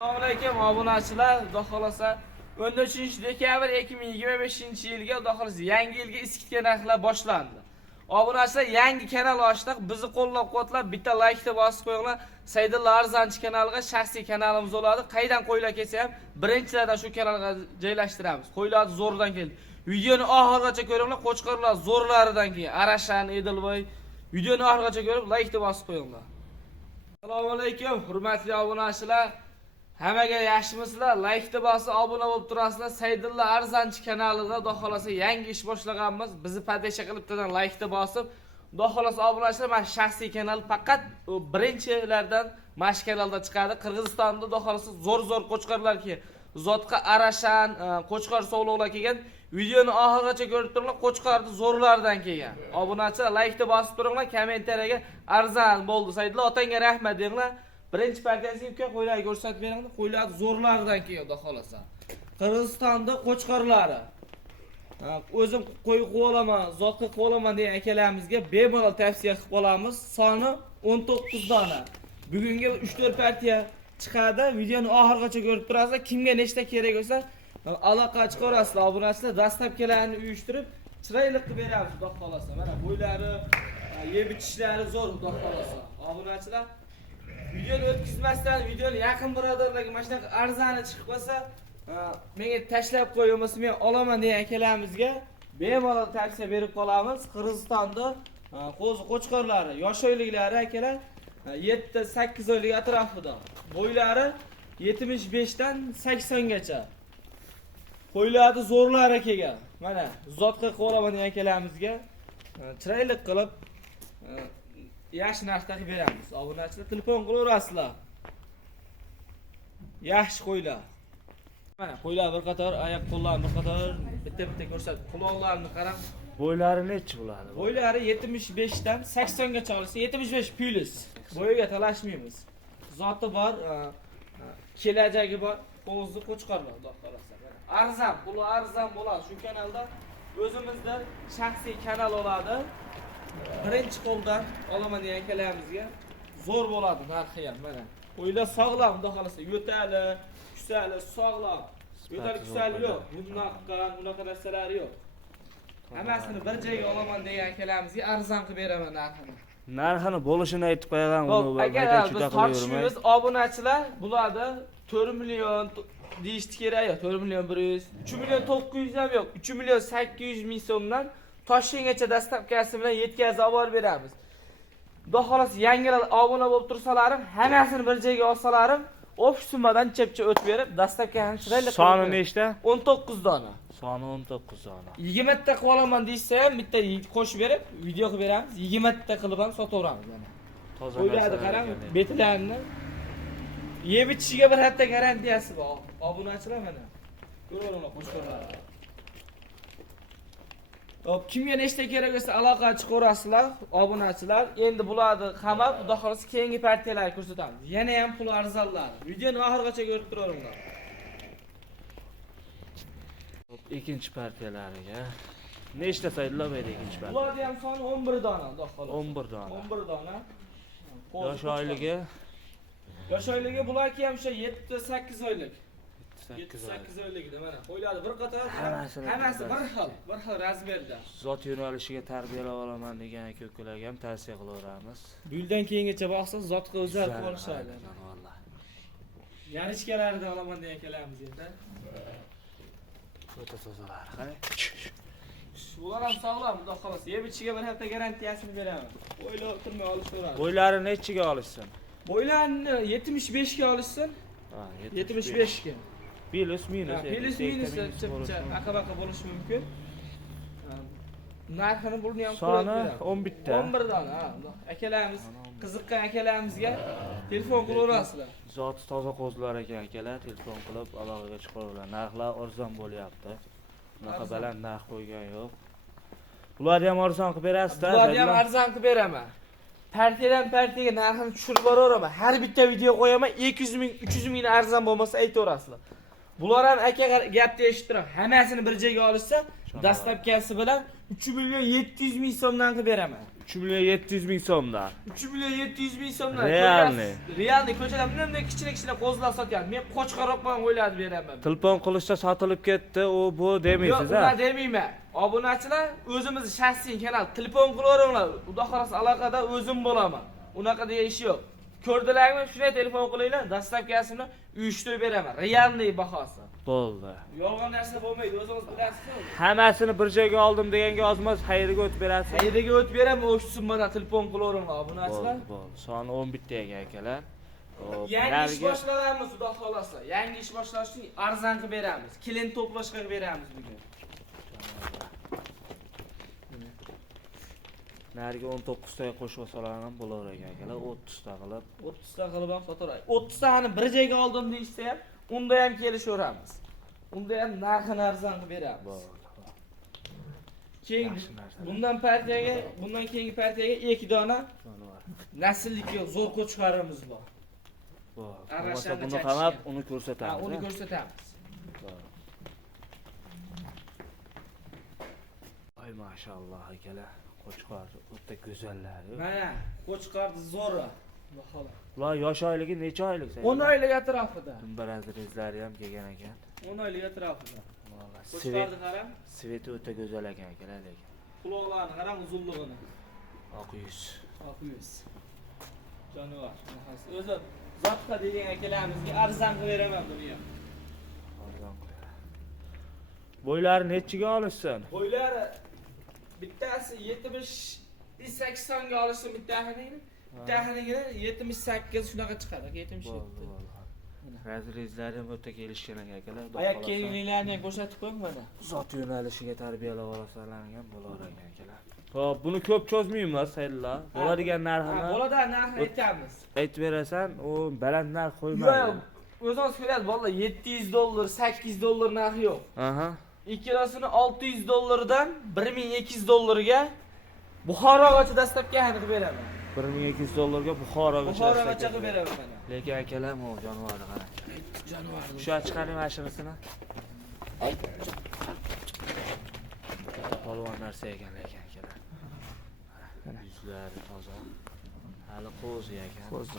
Assalomu alaykum obunachilar. Xudo xolasa 13-dekabr 2025-yilga xudo xolasa yangi yilga iskitga narxlar boshlandi. Obunachilar yangi kanal ochdik. Bizni qo'llab-quvvatlab bitta laykni bosib qo'yinglar. Saydulla Arzanchi kanaliga shaxsiy kanalimiz bo'ladi. Qaydan qo'ylar kelsa ham birinchilardan shu kanalga joylashtiramiz. Qo'ylar zo'rdan keldi. Videoni oxirigacha ko'ringlar. Qo'chqorlar zo'rlaridan keyin Arashan, Edilboy. Videoni oxirigacha ko'rib laykni bosib qo'yinglar. Assalomu alaykum hurmatli obunachilar. Hammaga yaxshimisizlar? Laykni bosib obuna bo'lib turasizlar. Saydulla Arzanchi kanalida xudo xolasa yangi ish boshlaganmiz. Bizni podesha qilibdan laykni bosib, xudo xolasa obunachilar, men shaxsiy kanal faqat birinchilardan mash kanalda chiqadi. Qirg'izistonda xudo xolasa zo'r qo'chqorlar kelgan. Zotqa Arashan, qo'chqor sovliqlar kelgan. Videoni oxirigacha ko'rib turinglar, qo'chqorni zo'rlardan kelgan. Obunachilar laykni bosib turinglar, kommentariyaga arzon bo'ldi. Saydulla otangga rahmat denglar. Birinchi partiyasiga qo'ylarga ko'rsatib beringlar. Qo'ylar zo'rlardan keldi, xudo xolasa. Qirg'izistonda qo'chqorlari. O'zim qo'y quvolaman, zotqa quvolaman degan akalarimizga bemalol tavsiya qilib qolamiz. Soni 19 dona. Bugungi 3-4 partiya chiqadi. Videoni oxirigacha ko'rib turasizlar. Kimga nechta kerak bo'lsa, aloqa chiqarasizlar. Obunachilar dastlabkilarni uyushtirib, chiroyli qilib beramiz, xudo xolasa. Mana bo'ylari, yeb ichishlari zo'r, xudo xolasa. Obunachilar videoni o'tkazmasdan videoni yaqin birodarlarga mana shunaqa arzani chiqib qolsa, menga tashlab qo'yamiz, men olaman degan akalarimizga bemalol tavsiya berib qolamiz. Qirg'izistonda qo'zi qo'chqorlari, yosh oyliklari akalar 7-8 oylik atrofida. Bo'ylari 75 dan 80 gacha. Qo'ylarni zo'rlari kelgan. Mana zotqa qo'laman degan akalarimizga chiroyli qilib yaxshi narxda qilib beramiz. Obunachilar telefon qilaverasizlar. Yaxshi qo'ylar. Mana qo'ylar bir qator, oyoq qo'llarni bir qator bitta ko'rsatib, quloqlarini qarang. Bo'ylari necha bo'ladi? Bo'ylari 75 dan 80 gacha olsa, 75 plus. Bo'yiga talashmaymiz. Zoti bor, kelajagi bor, qo'zi qo'chqorlar, xudo xolasa. Arzon, puli arzon bo'ladi. Shu kanalda o'zimizda shaxsiy kanal oladi. Birinchi qo'ldan olaman degan akalarimizga zo'r bo'ladi narxi ham. Mana qo'ylar sog'lom, xudo xolasa, yo'tali, kusali sog'lom. Yo'tali kusali yo'q, bunaqa narsalar yo'q. Hammasini bir joyga olaman degan akalarimizga arzon qilib beraman narxini. Narxini bo'lishini aytib qo'yaman uni. Agar biz tortishmaymiz, obunachilar bularda 4 million deyishdi kerak yo'q, 4 million 100, 3 million 900 ham yo'q, 3 million 800 ming so'mdan Toshkentgacha dastlabkasi bilan yetkazib olib beramiz. Xudo xolasa yangilar obuna bo'lib tursalarim, hammasini bir joyga olsalarim, o'sha summadan chepcha o'tib berib, dastlabkani chiroyli qilib. Soni nechta? 19 dona. Soni 19 dona. 20 ta qilib olaman deysa ham, bitta qo'shib berib, video qilib beramiz. 20 ta qilib ham sotaveramiz mana. Toza Qo'ylarni qarang, betlarini. Yeb ichishiga bir hafta garantiyasi bor. Obunachilar mana. Ko'ringlar qo'shqorlar. Kimga nechta kerak bo'lsa aloqa chiqarasizlar, obunachilar. Endi bularni qamab, xudo xolasa keyingi partiyalarni ko'rsatamiz. Yana ham pul arzonlar. Videoni oxirigacha ko'rib turaveringlar. Ikkinchi partiyalariga nechta saydulla berdi ikkinchi partiya? Bularning ham soni 11 dona, xudo xolasa. 11 dona. 11 dona. Yosh oyligi? Yosh oyligi bularki ham o'sha 7-8 oylik. 8 oyligida mana qo'ylarni bir qator, hammasi bir xil razmerda. Zot yo'nalishiga tarbiyalab olaman degan aka-ukalarga ham tavsiya qilaveramiz. Bu yildan keyingacha boqsangiz zotga o'zar qilib olishadi. Vallahi. Yanichkalaridan olaman degan akalarimiz edi. O'ta tozalar, qarang. Bular ham sog'lom, xudo xolasa. Yeb ichishiga bir hafta garantiyasini beraman. O'ylab turmay olishaveradi. Bo'ylari nechiga olishsin? Bo'ylarni 75 ga olishsin. Ha, 75 ga. Plus minus. Plus minus aqabaqa bo'lishi mumkin. Narxini buni ham soni 11 ta. 11 dona, ha. Akalarimiz, qiziqqan akalarimizga telefon qilaverasizlar. Zoti toza qo'zlar ekan akalar, telefon qilib aloqaga chiqaverlar. Narxlar arzon bo'lyapti. Bunaqa baland narx qo'ygan yo'q. Bularni ham arzon qilib berasiz-da? Bularni ham arzon qilib beraman. Partiyadan partiyaga narxini tushirib boraveraman. Har bitta video qo'yaman, 200 ming, 300 ming arzon bo'lmasa aytaverasizlar. Bular ham aka gapni eshitib turib, hammasini bir joyga olishsa, dastlabkasi bilan 3 million 700 ming so'mdan qilib beraman. 3 milyon 700 ming so'mdan. 3 milyon 700 ming so'mdan. Realniy. Realniy ko'chalar bunday kichkina qo'zlar sotgan. Men qo'chqaroq bilan o'ylab beraman. Telefon qilishda sotilib ketdi, u bu demaysiz Yo'q, ha? ular demayman. Obunachilar o'zimizni shaxsiy kanal telefon qilaveringlar. Xudo xolasa aloqada o'zim bo'laman. Unaqa degan ish yo'q. Ko'rdilarmi? Shunday telefon qilinglar, dastavkasini uyushtirib beraman. Realniy bahosi. Bo'ldi. Yolg'on narsa bo'lmaydi, o'zingiz bilasizmi? Hammasini bir joyga oldim deganga ozmas xayriga o'tib berasiz. Qayerga o'tib beraman, o'sha summadan telefon qilaveringlar obunachilar. Bo'ldi. Soni 11 taga akalar. Hop, Yangi ish boshlaymiz, xudo xolasa. Yangi ish boshlash uchun arzon qilib beramiz. Klient to'plashga qilib beramiz bugun. Nariga 19 taga qo'shib olsalar ham bo'lavergan akalar. 30 ta qilib. 30 ta qilib ham sotaveramiz. 30 tani bir joyga oldim deyishsa ham, unda ham kelishaveramiz. Unda ham narxini arzon qilib beramiz. Bo'ldi. Keyin Yaxshi narsa. bundan keyingi partiyaga 2 dona nasllikka zo'r qo'chqarimiz bor. Bo'ldi. Arrashani Buni chachishga. qamab, uni Ha, ko'rsatamiz. uni ko'rsatamiz. Ay maşallah akalar. Qo'chqor o'ta go'zallar. Mana qo'chqarni zo'ri. Bahola. Ular yosh oyligi necha oylik? 10 oylik atrofida. Barazrizlari ham kelgan ekan. 10 oylik atrofida. Vallahi Qo'chqarni qarang. sveti o'ta go'zal ekan akalar lekin. Quloqlarni qarang, uzunligini. Oq yuz. Oq yuz. Jonivor. O'zi zotka degan akalamizga arzon qilib beraman buni ham. Arzon qo'yar. Bo'ylari nechiga olishsin? Bo'ylari bittasi 70-80 ga olishsin bittasini. Bittasini 78 shunaqa chiqadi. 77. Razrizlari ham o'ta kelishgan ekan akalar. Oyoq kengliklarni ham ko'rsatib qo'ying mana. Zot yo'nalishiga tarbiyalab olasalargan bo'lavergan akalar. Xo'p, buni ko'p cho'zmaymiz, sayillar. Bo'ladigan narxini Bo'ladigan narxni aytamiz. aytib berasan, u baland narx Yo'q, qo'ymaydi. o'zingiz ko'rasiz, vallahi $700, $800 narxi yo'q. Aha. Ikkilosini $600 $1200 Buxorogacha dastavka qilib beraman. $1200 Buxorogacha Buxorogacha qilib beraman mana. Lekin akalar, o jonivorni qarang. Jonivorni. Shu chiqaring mashinasini. Polvon narsa ekan lekin akalar. Yuzlari toza. Hali qo'zi ekan. Qo'zi.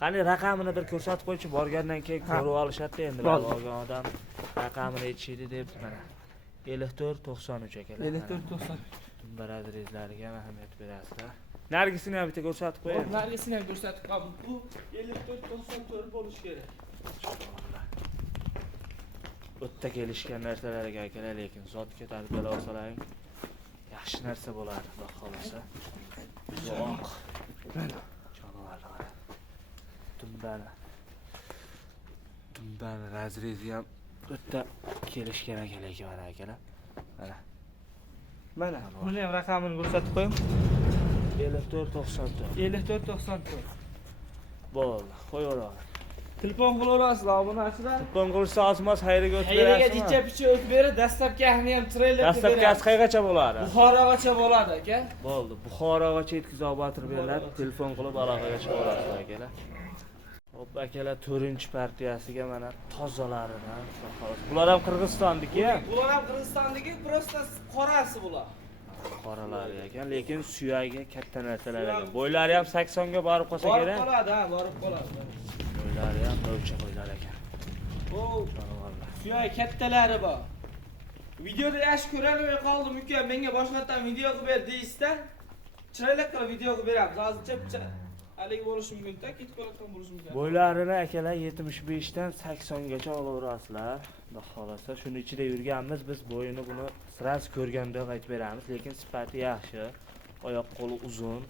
Qani raqamini bir ko'rsatib qo'ychi, borgandan keyin ko'rib olishadi endi. Borgan odam raqamini aytishdi deb mana. 5493 akalar. 5493. Barazrizlariga ahamiyat berasizlar. Nargisini ham bitta ko'rsatib qo'ying. Nargisini ham ko'rsatib qo'ydim. Bu 5494 bo'lishi kerak. O'tda kelishgan narsalar ekan akalar, lekin zotga tarbiyalab olsalaring yaxshi narsa bo'ladi, xudo xolasa. Zo'q. Mana jonivorlar. Tumban razrezi ham o'tda kelishgan ekan lekin mana akalar. Mana. Mana buni ham raqamini ko'rsatib qo'ying. 5494. 5494. Bo'ldi, qo'yaver. Telefon qilaverasizlar obunachilar. Telefon qilsa ozmas xayriga o'tib Qayerga berasizmi? dicha-picha o'tib berib, dastavkani ham treyler qilib Dastavkasi qayergacha bo'ladi? Buxorogacha bo'ladi aka. Bo'ldi, Buxorogacha yetkazib olib beriladi. Telefon qilib aloqaga chiqa olasizlar akalar. Hop akalar, 4-partiyasiga mana tozalaridan xolos. Bular ham Qirg'izistonniki. Bular ham Qirg'izistondagi, prosta qorasi bular. Qoralari ekan, lekin suyagi katta narsalar ekan. Bo'ylari ham 80 ga borib qolsa kerak. Borib qoladi, ha, borib qoladi. Bo'ylari ham o'lcha qo'ylar ekan. O, Jonivorlar. suyagi kattalari bor. Videoda yaxshi ko'rolmay qoldim, uka, menga boshqatdan video qilib ber deysizda, chiroyli qilib video qilib beramiz. Hozircha haligi bo'lishi mumkin-da, ketib qolayotgan bo'lishi mumkin. Bo'ylarini akalar 75 dan 80 gacha olaverasizlar. Xudo xolasa, shuni ichida yurganmiz, biz bo'yini buni siraz ko'rganda aytib beramiz, lekin sifati yaxshi, oyoq qo'li uzun.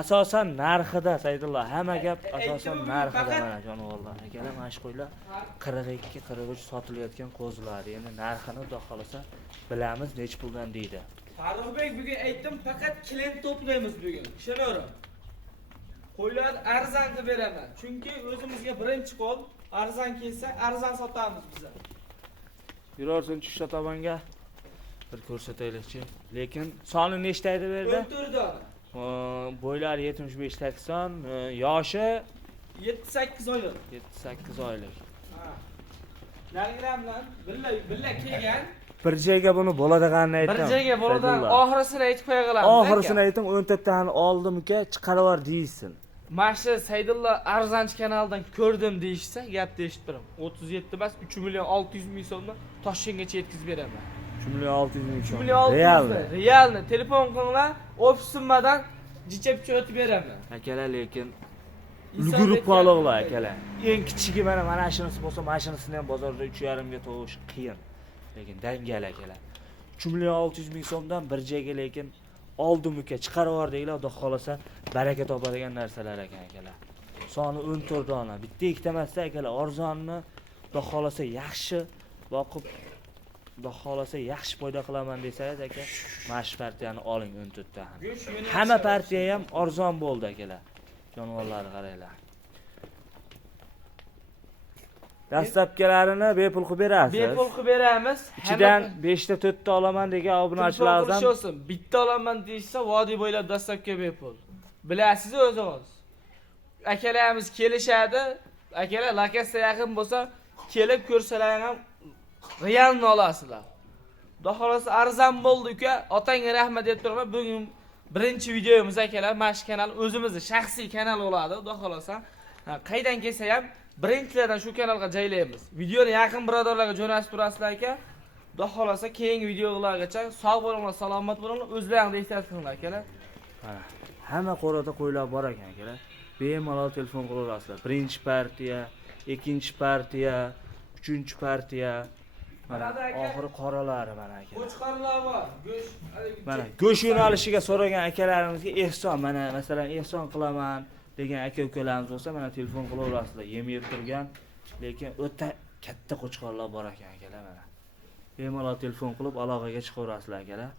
Asosan narxida, Saydullo, hamma gap asosan narxida mana jonivorlar. Akalar, mana shu qo'ylar 42-43 sotilayotgan qo'zilar. Endi narxini xudo xolasa bilamiz nech puldan deydi. Farruxbek, bugun aytdim, faqat klient to'playmiz bugun. Ishonavering. Qo'ylar arzon qilib beraman. Chunki o'zimizga birinchi qo'l arzon kelsa, arzon sotamiz biz. Yurorsin tushda tomonga bir ko'rsataylikchi. Lekin soni nechta edi bu yerda? 14 dona. Bo'ylari 75-80, yoshi 7-8 oylik. 7-8 oylik. Ha. Narigilar bilan billa kelgan. Bir joyga buni bo'ladiganini aytdim. Bir joyga bo'ladigan oxirisini aytib qo'ya qolamiz. Oxirisini ayting, 14 tani oldim uka, chiqarib yubor deysin. Mana shu Saydulla arzonchi kanaldan ko'rdim deyishsa, gapni eshitib turaman. 37 emas, 3 million 600 ming so'mni Toshkentgacha yetkazib beraman. 3 million 600 ming 3 so'm. million 600 realni telefon qilinglar, ofis summadan jichab o'tib beraman. Akalar, lekin ulgurib qolinglar akalar. Eng kichigi mana shunisi bo'lsa, mashinasini ham bozorda 3.5 ga to'g'ish qiyin. Lekin dangal akalar. 3 million 600 ming so'mdan bir joyga lekin oldim uka, chiqarib yubor deylar, xudo xolasa baraka topadigan narsalar ekan akalar. Soni 14 dona. Bitta ikkita emas akalar, arzonni xudo xolasa yaxshi boqib, xudo xolasa yaxshi foyda qilaman desangiz aka, mana shu partiyani oling 14 ta. Hamma partiya ham arzon bo'ldi akalar. Jonivorlarni qaranglar. Dastlabkilarini bepul qilib berasiz. Bepul qilib beramiz. Ichidan 5 ta 4 ta olaman degan obunachilardan olsin. Bitta olaman deysa, vodiy bo'ylab dastlabki bepul. Bilasiz o'zingiz. Akalarimiz kelishadi. Akalar lokatsiya yaqin bo'lsa, kelib ko'rsalar ham realni olasizlar. Xudo xolasa arzon bo'ldi uka. Otangga rahmat deb turaman. Bugun birinchi videomiz akalar, mana shu kanal o'zimizning shaxsiy kanal bo'ladi. Xudo xolasa qaydan kelsa ham birinchilardan shu kanalga joylaymiz. Videoni yaqin birodarlarga jo'natib turasizlar aka. Xudo xolasa keyingi videolargacha sog' bo'linglar, salomat bo'linglar, o'zlaringizni ehtiyot qilinglar akalar. Mana hamma qo'rada qo'ylar bor ekan akalar. Bemalol telefon qila olasizlar. Birinchi partiya, ikkinchi partiya, uchinchi partiya. Mana oxiri qoralari mana aka. Qo'chqorlar bor. Go'sht. Mana go'sht yo'nalishiga so'ragan akalarimizga ehson, mana masalan ehson qilaman degan aka-ukalarimiz bo'lsa, mana telefon qila olasizlar. Yem yeb turgan, lekin o'ta katta qo'chqorlar bor ekan akalar mana. Bemalol telefon qilib aloqaga chiqaverasizlar akalar.